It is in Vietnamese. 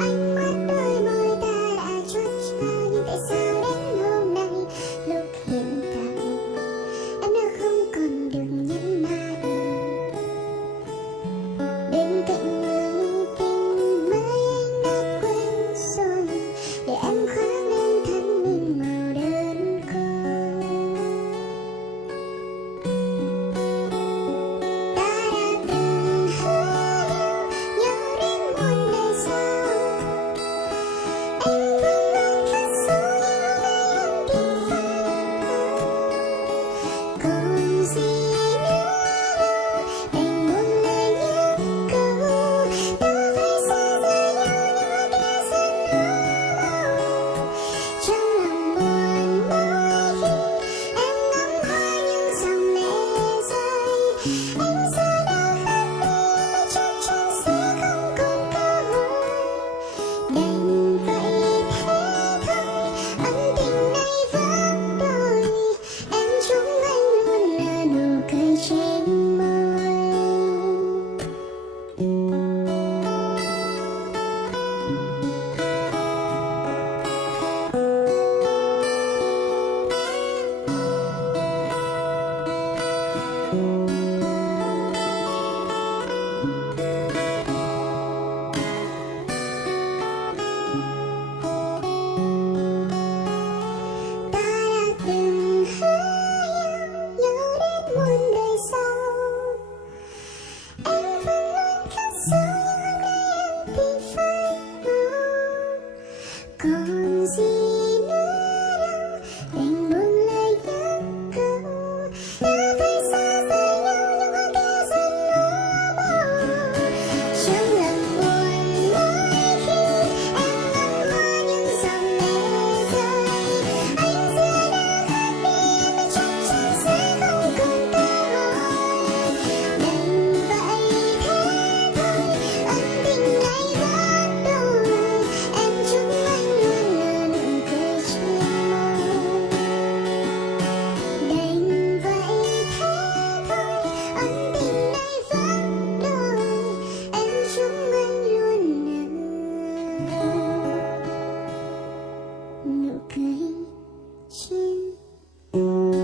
Anh quên đôi môi ta đã chốt trao, nhưng tại sao đến hôm nay lúc hiện tại em đã không còn được nhẫn nại bên cạnh người tình mới anh đã quên rồi, để em khoác lên thân mình màu đơn côi. Ta đã từng hứa yêu nhau đến muôn đời sau, anh vẫn luôn khắc sâu những ngày em tìm phải. Còn gì nữa đâu, anh buông lời những câu ta phải xa rời nhau như hoa kia dần úa màu. Trong lòng buồn mỗi khi em ngắm hoa những dòng lệ rơi, anh giờ đã khác đi mà chắc chắn sẽ không còn cơ hội. Đành vậy thế thôi, ân tình này vỡ đôi, em chúc anh luôn là nụ cười trên môi. Ta đã từng hứa yêu nhau đến muôn đời sau, em vẫn luôn khắc sâu những ngày em tìm phai màu. Còn gì nữa đâu, đành buông lời những câu ta phải xa rời nhau như hoa kia dần úa màu. Trong lòng buồn mỗi khi em ngắm hoa những dòng lệ rơi, anh giờ đã khác đi mà chắc chắn sẽ không còn cơ hội. Đành vậy thế thôi, ân tình này vỡ đôi, em chúc anh luôn là nụ cười trên môi. Đành vậy thế thôi, ân tình này vỡ đôi, em chúc anh luôn là nụ cười trên môi.